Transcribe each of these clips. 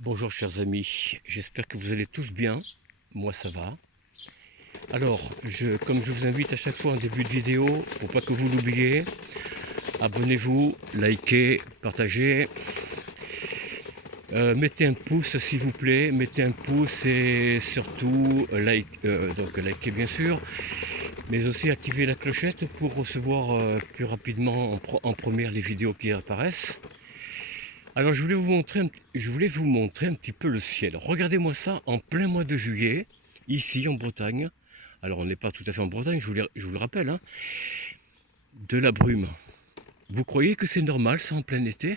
Bonjour chers amis, j'espère que vous allez tous bien, moi ça va. Alors, comme je vous invite à chaque fois en début de vidéo, pour pas que vous l'oubliez, abonnez-vous, likez, partagez, mettez un pouce s'il vous plaît, mettez un pouce et surtout donc likez bien sûr, mais aussi activez la clochette pour recevoir plus rapidement en première les vidéos qui apparaissent. Alors je voulais vous montrer un petit peu le ciel. Regardez-moi ça en plein mois de juillet, ici en Bretagne. Alors on n'est pas tout à fait en Bretagne, je vous le rappelle, hein, de la brume. Vous croyez que c'est normal ça en plein été?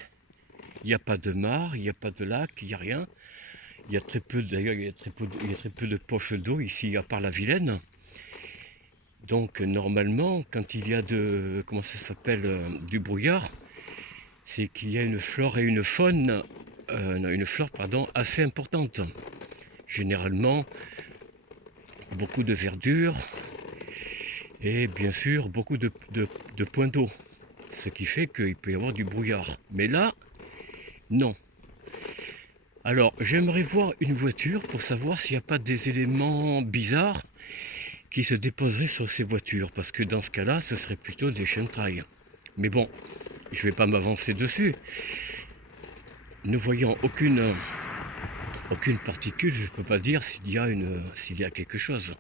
Il n'y a pas de mare, il n'y a pas de lac, il n'y a rien. Il y a très peu, d'ailleurs, il y a très peu de poches d'eau ici, à part la Vilaine. Donc normalement, quand il y a comment ça s'appelle, du brouillard, c'est qu'il y a une flore et une faune, une flore, pardon, assez importante. Généralement, beaucoup de verdure et bien sûr beaucoup de points d'eau. Ce qui fait qu'il peut y avoir du brouillard. Mais là, non. Alors, j'aimerais voir une voiture pour savoir s'il n'y a pas des éléments bizarres qui se déposeraient sur ces voitures. Parce que dans ce cas-là, ce serait plutôt des chemtrails. Mais bon, je ne vais pas m'avancer dessus. Ne voyant aucune particule, je ne peux pas dire s'il y a quelque chose.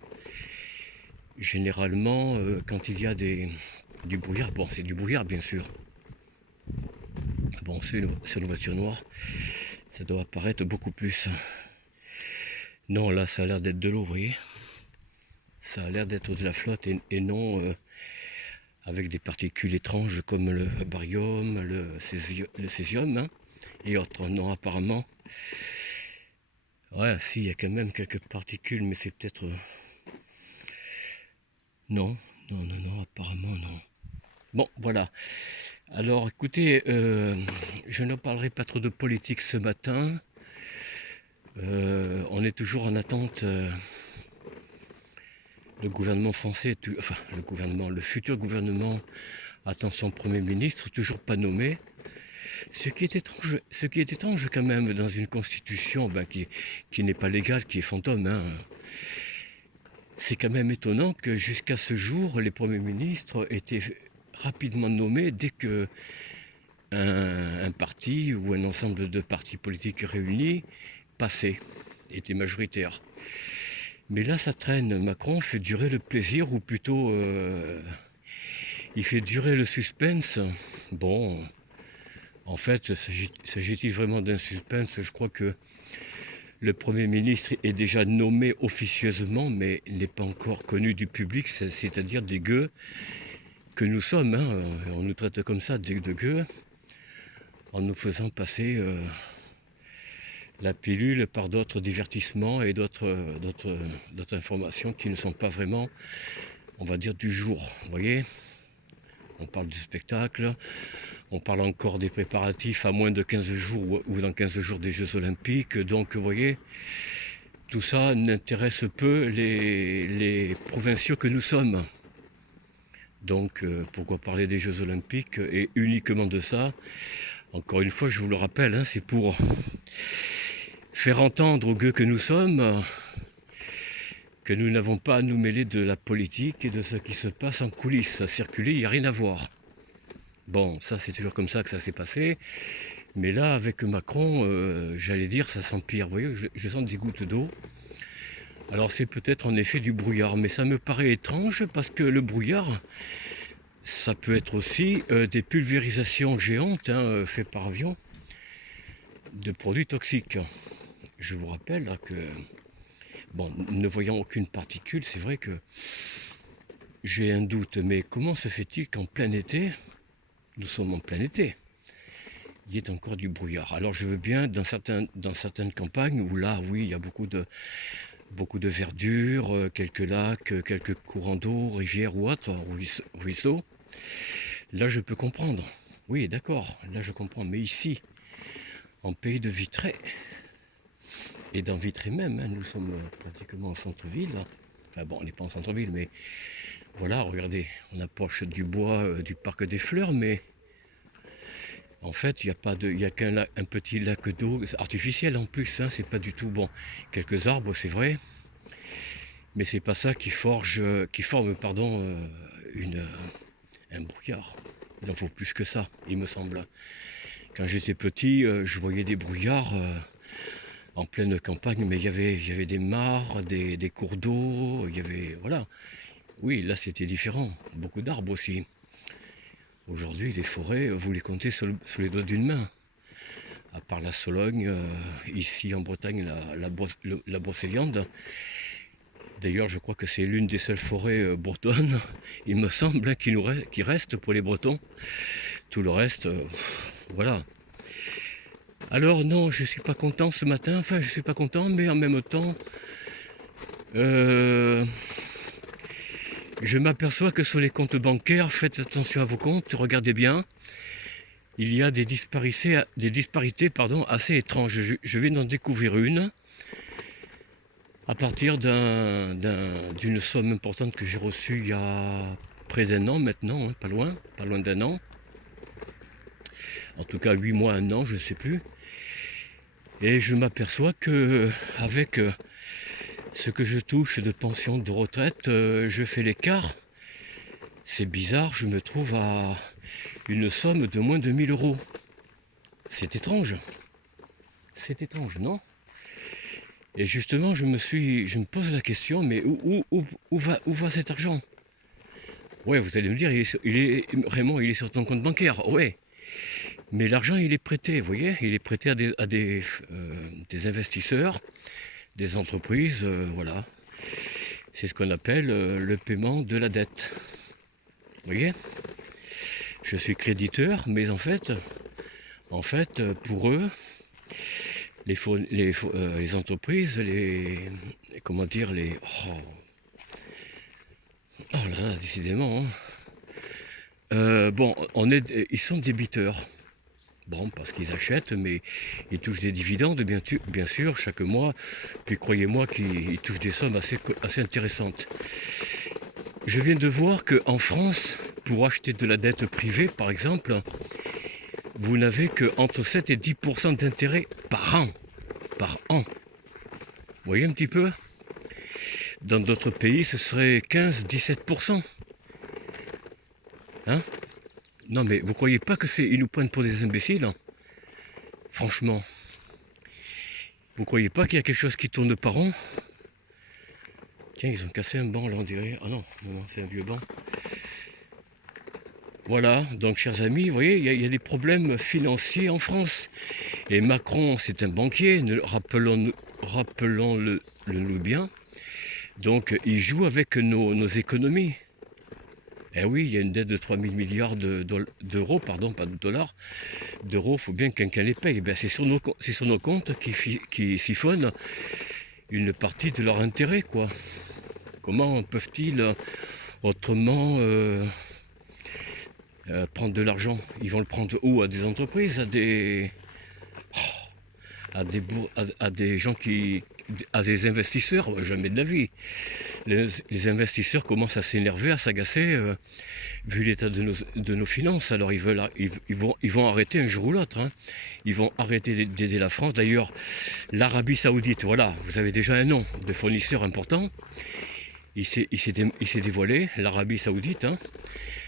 Généralement, quand il y a du brouillard, bon, c'est du brouillard bien sûr. Bon, c'est une voiture noire, ça doit apparaître beaucoup plus. Non, là, ça a l'air d'être de l'eau, vous voyez. Ça a l'air d'être de la flotte et non avec des particules étranges comme le barium, le césium hein, et autres. Non, apparemment. Ouais, si, il y a quand même quelques particules, mais c'est peut-être. Non, non, apparemment non. Bon, voilà. Alors écoutez, je ne parlerai pas trop de politique ce matin. On est toujours en attente. Le gouvernement français, enfin le futur gouvernement attend son Premier ministre, toujours pas nommé. Ce qui est étrange quand même dans une constitution qui n'est pas légale, qui est fantôme. Hein. C'est quand même étonnant que jusqu'à ce jour, les premiers ministres étaient rapidement nommés dès que un parti ou un ensemble de partis politiques réunis passait, était majoritaire. Mais là, ça traîne. Macron fait durer le plaisir, ou plutôt, il fait durer le suspense. Bon, en fait, s'agit-il vraiment d'un suspense? Je crois que le Premier ministre est déjà nommé officieusement, mais n'est pas encore connu du public, c'est-à-dire des gueux que nous sommes. Hein. On nous traite comme ça, de gueux, en nous faisant passer la pilule par d'autres divertissements et d'autres informations qui ne sont pas vraiment, on va dire, du jour. Vous voyez, on parle du spectacle, on parle encore des préparatifs à moins de 15 jours ou dans 15 jours des Jeux Olympiques. Donc, vous voyez, tout ça n'intéresse peu les provinciaux que nous sommes. Donc, pourquoi parler des Jeux Olympiques et uniquement de ça? Encore une fois, je vous le rappelle, hein, c'est pour faire entendre aux gueux que nous sommes que nous n'avons pas à nous mêler de la politique et de ce qui se passe en coulisses. Circuler, il n'y a rien à voir. Bon, ça c'est toujours comme ça que ça s'est passé. Mais là, avec Macron, j'allais dire, ça s'empire. Vous voyez, je sens des gouttes d'eau. Alors c'est peut-être en effet du brouillard, mais ça me paraît étrange parce que le brouillard, ça peut être aussi des pulvérisations géantes faites par avion de produits toxiques. Je vous rappelle que, bon, ne voyant aucune particule, c'est vrai que j'ai un doute, mais comment se fait-il qu'en plein été, nous sommes en plein été, il y ait encore du brouillard? Alors je veux bien dans certaines campagnes où là, oui, il y a beaucoup de verdure, quelques lacs, quelques courants d'eau, rivières ou autres, ruisseaux. Là, je peux comprendre. Oui, d'accord, là je comprends. Mais ici, en pays de Vitré, et dans Vitré même, hein, nous sommes pratiquement en centre-ville. Enfin bon, on n'est pas en centre-ville, mais voilà, regardez, on approche du bois du Parc des Fleurs, mais En fait, il y a un petit lac d'eau artificiel en plus, hein, c'est pas du tout bon. Quelques arbres, c'est vrai, mais c'est pas ça qui forme, pardon, une, un brouillard. Il en faut plus que ça, il me semble. Quand j'étais petit, je voyais des brouillards en pleine campagne, mais il y avait des mares, des cours d'eau, il y avait, voilà. Oui, là c'était différent, beaucoup d'arbres aussi. Aujourd'hui, les forêts, vous les comptez sur les doigts d'une main. À part la Sologne, ici en Bretagne, la Brocéliande. D'ailleurs, je crois que c'est l'une des seules forêts bretonnes, il me semble, hein, qui reste pour les Bretons. Tout le reste, voilà. Alors non, je ne suis pas content ce matin. Enfin, je ne suis pas content, mais en même temps, je m'aperçois que sur les comptes bancaires, faites attention à vos comptes, regardez bien. Il y a des disparités assez étranges. Je viens d'en découvrir une à partir d'une somme importante que j'ai reçue il y a près d'un an maintenant, hein, pas loin d'un an. En tout cas 8 mois, un an, je ne sais plus. Et je m'aperçois que avec ce que je touche de pension de retraite, je fais l'écart. C'est bizarre, je me trouve à une somme de moins de 1000 euros. C'est étrange. C'est étrange, non? Et justement, je me pose la question, mais où va cet argent? Ouais, vous allez me dire, Raymond, il est sur ton compte bancaire. Ouais. Mais l'argent, il est prêté, vous voyez? Il est prêté à des investisseurs, des entreprises, voilà. C'est ce qu'on appelle le paiement de la dette. Vous voyez? Je suis créditeur, mais en fait, pour eux, les entreprises, comment dire, oh là là, décidément, hein. Bon, ils sont débiteurs. Bon, parce qu'ils achètent, mais ils touchent des dividendes, bien sûr, chaque mois. Puis croyez-moi qu'ils touchent des sommes assez intéressantes. Je viens de voir qu'en France, pour acheter de la dette privée, par exemple, vous n'avez que entre 7 et 10% d'intérêt par an. Par an. Vous voyez un petit peu? Dans d'autres pays, ce serait 15-17%. Hein? Non, mais vous croyez pas ils nous prennent pour des imbéciles, hein? Franchement. Vous croyez pas qu'il y a quelque chose qui tourne par rond? Tiens, ils ont cassé un banc là, on dirait. Ah non, non, c'est un vieux banc. Voilà, donc chers amis, vous voyez, il y a des problèmes financiers en France. Et Macron, c'est un banquier, rappelons-le nous bien. Donc, il joue avec nos économies. Eh oui, il y a une dette de 3 000 milliards d'euros, pardon, pas de dollars, d'euros, il faut bien que quelqu'un les paye. Ben, c'est sur nos comptes qui siphonnent une partie de leur intérêt, quoi. Comment peuvent-ils autrement prendre de l'argent? Ils vont le prendre où? À des entreprises, à des gens à des investisseurs? Jamais de la vie. Les investisseurs commencent à s'énerver, à s'agacer, vu l'état de nos finances. Alors ils vont arrêter un jour ou l'autre, hein. Ils vont arrêter d'aider la France. D'ailleurs, l'Arabie Saoudite, voilà, vous avez déjà un nom de fournisseur important. Il s'est dévoilé, l'Arabie Saoudite, hein,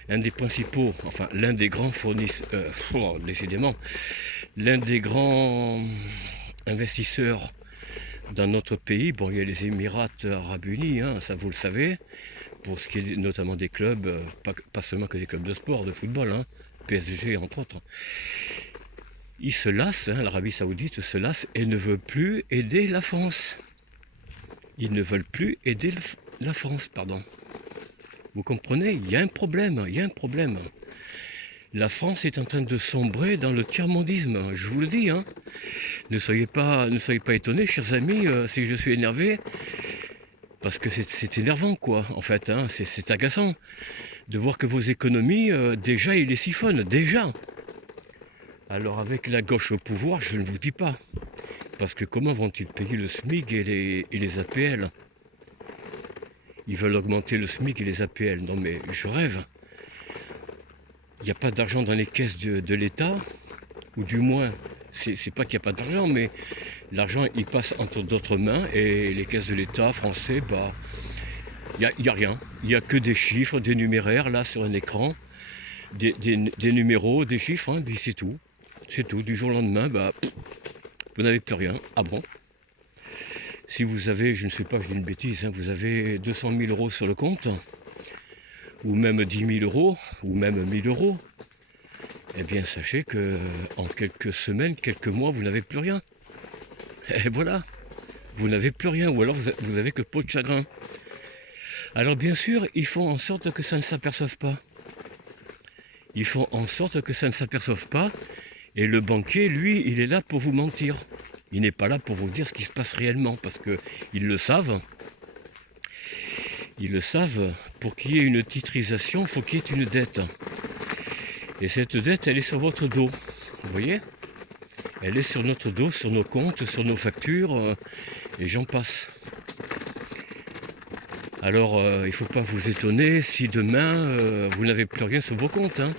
un des principaux, enfin l'un des grands fournisseurs, décidément, l'un des grands investisseurs dans notre pays. Bon, il y a les Émirats Arabes Unis, hein, ça vous le savez, pour ce qui est notamment des clubs, pas seulement que des clubs de sport, de football, hein, PSG entre autres. Ils se lassent, hein, l'Arabie Saoudite se lasse et ne veut plus aider la France. Ils ne veulent plus aider la France, pardon. Vous comprenez? Il y a un problème, il y a un problème. La France est en train de sombrer dans le tiers-mondisme, je vous le dis, hein. Ne soyez pas étonnés, chers amis, si je suis énervé, parce que c'est énervant, quoi, en fait, hein. C'est agaçant de voir que vos économies, déjà, ils les siphonnent, déjà. Alors avec la gauche au pouvoir, je ne vous dis pas, parce que comment vont-ils payer le SMIC et les APL? Ils veulent augmenter le SMIC et les APL, non mais je rêve. Il n'y a pas d'argent dans les caisses de l'État. ou du moins, c'est pas qu'il n'y a pas d'argent, mais l'argent il passe entre d'autres mains et les caisses de l'État français, bah, y a rien. Il n'y a que des chiffres, des numéraires là sur un écran, des numéros, des chiffres, hein, puis c'est tout. C'est tout. Du jour au lendemain, bah, vous n'avez plus rien. Ah bon? Si vous avez, je ne sais pas, je dis une bêtise, hein, vous avez 200 000 euros sur le compte, ou même 10 000 euros, ou même 1 000 euros, eh bien sachez que en quelques semaines, quelques mois, vous n'avez plus rien. Et voilà, vous n'avez plus rien, ou alors vous avez que peau de chagrin. Alors bien sûr, ils font en sorte que ça ne s'aperçoive pas. Ils font en sorte que ça ne s'aperçoive pas, et le banquier, lui, il est là pour vous mentir. Il n'est pas là pour vous dire ce qui se passe réellement, parce qu'ils le savent. Ils le savent, pour qu'il y ait une titrisation, il faut qu'il y ait une dette. Et cette dette, elle est sur votre dos. Vous voyez? Elle est sur notre dos, sur nos comptes, sur nos factures, et j'en passe. Alors, il ne faut pas vous étonner si demain, vous n'avez plus rien sur vos comptes. Hein.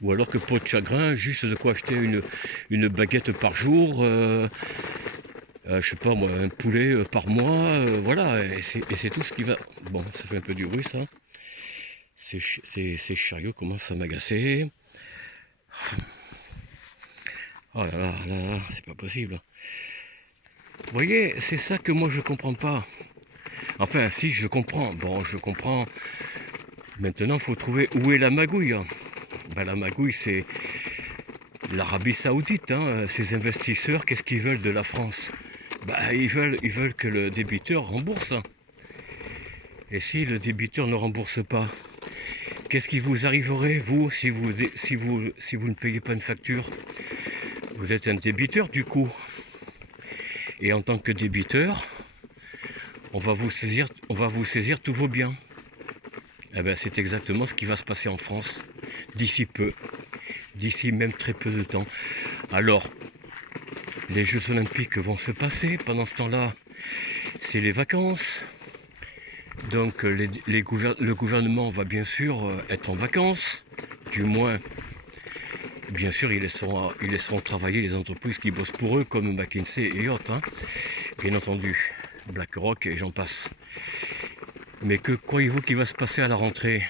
Ou alors que peau de chagrin, juste de quoi acheter une baguette par jour, je sais pas moi, un poulet par mois, voilà, et c'est tout ce qui va... Bon, ça fait un peu du bruit ça. Ces chariots commencent à m'agacer. Oh là là, là, là, c'est pas possible. Vous voyez, c'est ça que moi je comprends pas. Enfin, si, je comprends. Bon, je comprends. Maintenant, il faut trouver où est la magouille. Ben, la magouille, c'est l'Arabie Saoudite. Hein. Ces investisseurs, qu'est-ce qu'ils veulent de la France? Ben, ils veulent que le débiteur rembourse. Et si le débiteur ne rembourse pas, qu'est-ce qui vous arriverait, vous, si vous ne payez pas une facture? Vous êtes un débiteur, du coup. Et en tant que débiteur, on va vous saisir tous vos biens. Eh ben, c'est exactement ce qui va se passer en France d'ici peu, d'ici même très peu de temps. Alors, les Jeux Olympiques vont se passer. Pendant ce temps-là, c'est les vacances. Donc, le gouvernement va bien sûr être en vacances. Du moins, bien sûr, ils laisseront travailler les entreprises qui bossent pour eux, comme McKinsey et autres. Hein. Bien entendu, BlackRock et j'en passe. Mais que croyez-vous qu'il va se passer à la rentrée?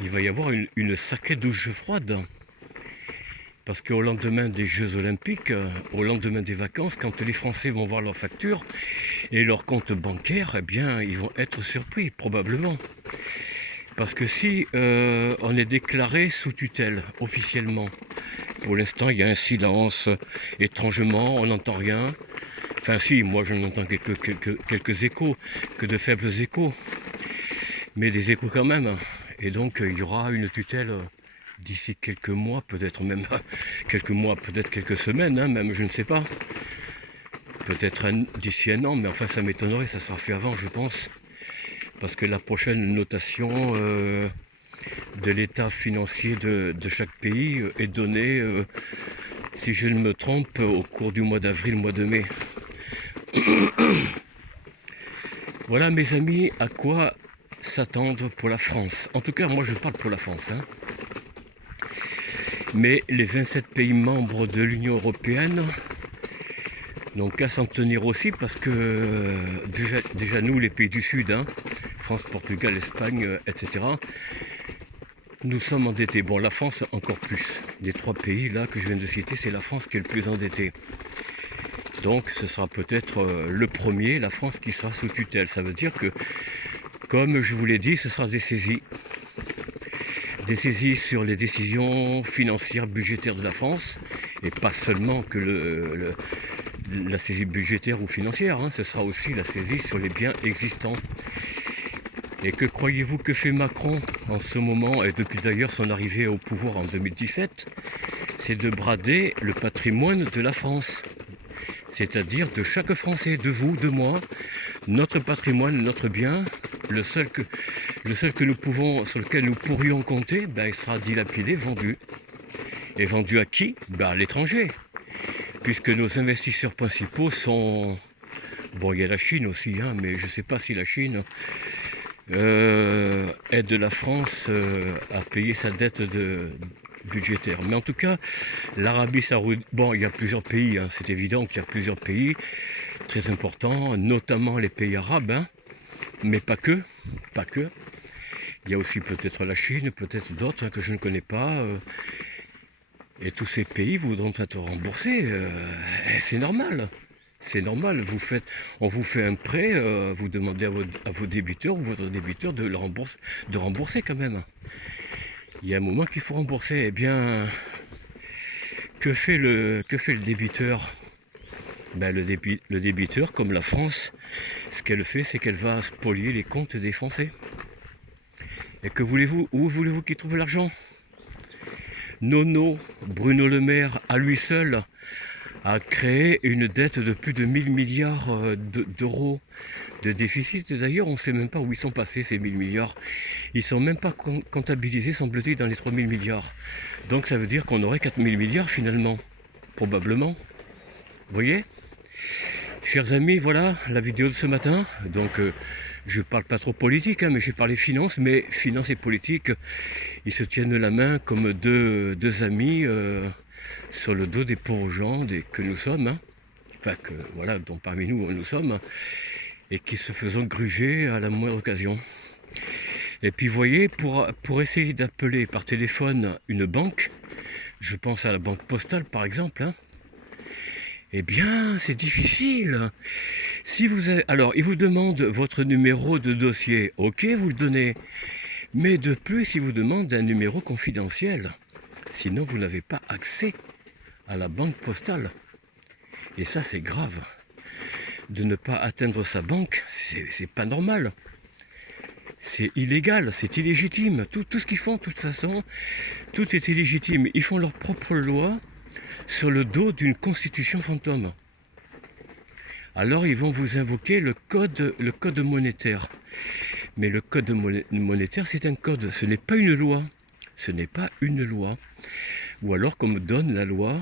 Il va y avoir une sacrée douche froide. Parce qu'au lendemain des Jeux Olympiques, au lendemain des vacances, quand les Français vont voir leurs factures et leurs comptes bancaires, eh bien, ils vont être surpris, probablement. Parce que si on est déclaré sous tutelle, officiellement, pour l'instant, il y a un silence, étrangement, on n'entend rien. Enfin si, moi je n'entends quelques échos, que de faibles échos, mais des échos quand même. Et donc il y aura une tutelle d'ici quelques mois, peut-être même quelques mois, peut-être quelques semaines, hein, même je ne sais pas. Peut-être d'ici un an, mais enfin ça m'étonnerait, ça sera fait avant je pense. Parce que la prochaine notation de l'état financier de chaque pays est donnée, si je ne me trompe, au cours du mois d'avril, mois de mai. Voilà mes amis, à quoi s'attendre pour la France. En tout cas, moi je parle pour la France. Hein. Mais les 27 pays membres de l'Union européenne n'ont qu'à s'en tenir aussi parce que déjà nous, les pays du Sud, hein, France, Portugal, Espagne, etc., nous sommes endettés. Bon, la France encore plus. Les trois pays là que je viens de citer, c'est la France qui est le plus endettée. Donc ce sera peut-être le premier, la France, qui sera sous tutelle. Ça veut dire que, comme je vous l'ai dit, ce sera des saisies. Des saisies sur les décisions financières, budgétaires de la France, et pas seulement que la saisie budgétaire ou financière, hein, ce sera aussi la saisie sur les biens existants. Et que croyez-vous que fait Macron en ce moment, et depuis d'ailleurs son arrivée au pouvoir en 2017, c'est de brader le patrimoine de la France. C'est-à-dire de chaque Français, de vous, de moi, notre patrimoine, notre bien, le seul que nous pouvons, sur lequel nous pourrions compter, ben, il sera dilapidé, vendu. Et vendu à qui? Ben, à l'étranger. Puisque nos investisseurs principaux sont... Bon, il y a la Chine aussi, hein, mais je ne sais pas si la Chine aide la France à payer sa dette budgétaire. Mais en tout cas, l'Arabie Saoudite, bon, il y a plusieurs pays, hein, c'est évident qu'il y a plusieurs pays très importants, notamment les pays arabes, hein, mais pas que, pas que. Il y a aussi peut-être la Chine, peut-être d'autres, hein, que je ne connais pas. Et tous ces pays voudront être remboursés. C'est normal. C'est normal. On vous fait un prêt, vous demandez à vos débiteurs ou votre débiteur de rembourser quand même. Il y a un moment qu'il faut rembourser. Eh bien, que fait le débiteur? Ben, le débiteur, comme la France, ce qu'elle fait, c'est qu'elle va spolier les comptes des Français. Et que voulez-vous? Où voulez-vous qu'il trouve l'argent? Nono, Bruno Le Maire, à lui seul, a créé une dette de plus de 1000 milliards d'euros de déficit. D'ailleurs, on ne sait même pas où ils sont passés, ces 1000 milliards. Ils ne sont même pas comptabilisés, semble-t-il, dans les 3000 milliards. Donc ça veut dire qu'on aurait 4000 milliards finalement, probablement. Vous voyez? Chers amis, voilà la vidéo de ce matin. Donc je ne parle pas trop politique, hein, mais je vais parler finance. Mais finance et politique, ils se tiennent la main comme deux amis sur le dos des pauvres gens que nous sommes. Hein. Enfin, voilà, dont parmi nous sommes. Et qui se faisons gruger à la moindre occasion. Et puis vous voyez, pour essayer d'appeler par téléphone une banque, je pense à la banque postale par exemple, hein, eh bien, c'est difficile. Alors, il vous demande votre numéro de dossier. Ok, vous le donnez. Mais de plus, il vous demande un numéro confidentiel. Sinon, vous n'avez pas accès à la banque postale. Et ça, c'est grave. De ne pas atteindre sa banque, c'est pas normal. C'est illégal, c'est illégitime. Tout ce qu'ils font, de toute façon, tout est illégitime. Ils font leur propre loi sur le dos d'une constitution fantôme. Alors ils vont vous invoquer le code monétaire. Mais le code monétaire, c'est un code, ce n'est pas une loi. Ce n'est pas une loi. Ou alors, comme donne la loi,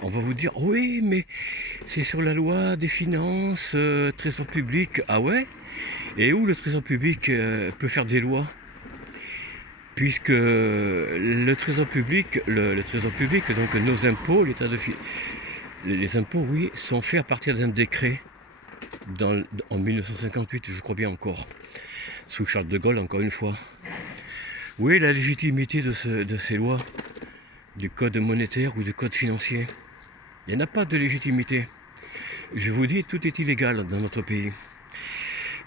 on va vous dire, oui, mais c'est sur la loi des finances, trésor public. Ah ouais? Et où le trésor public peut faire des lois? Puisque le trésor public, donc nos impôts, les impôts, oui, sont faits à partir d'un décret en 1958, je crois bien encore, sous Charles de Gaulle, encore une fois. Oui, la légitimité de ces lois, du code monétaire ou du code financier. Il n'y en a pas de légitimité. Je vous dis, tout est illégal dans notre pays.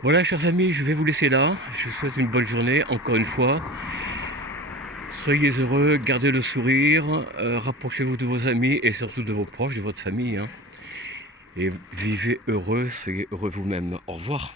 Voilà, chers amis, je vais vous laisser là. Je vous souhaite une bonne journée, encore une fois. Soyez heureux, gardez le sourire, rapprochez-vous de vos amis et surtout de vos proches, de votre famille. Hein. Et vivez heureux, soyez heureux vous-même. Au revoir.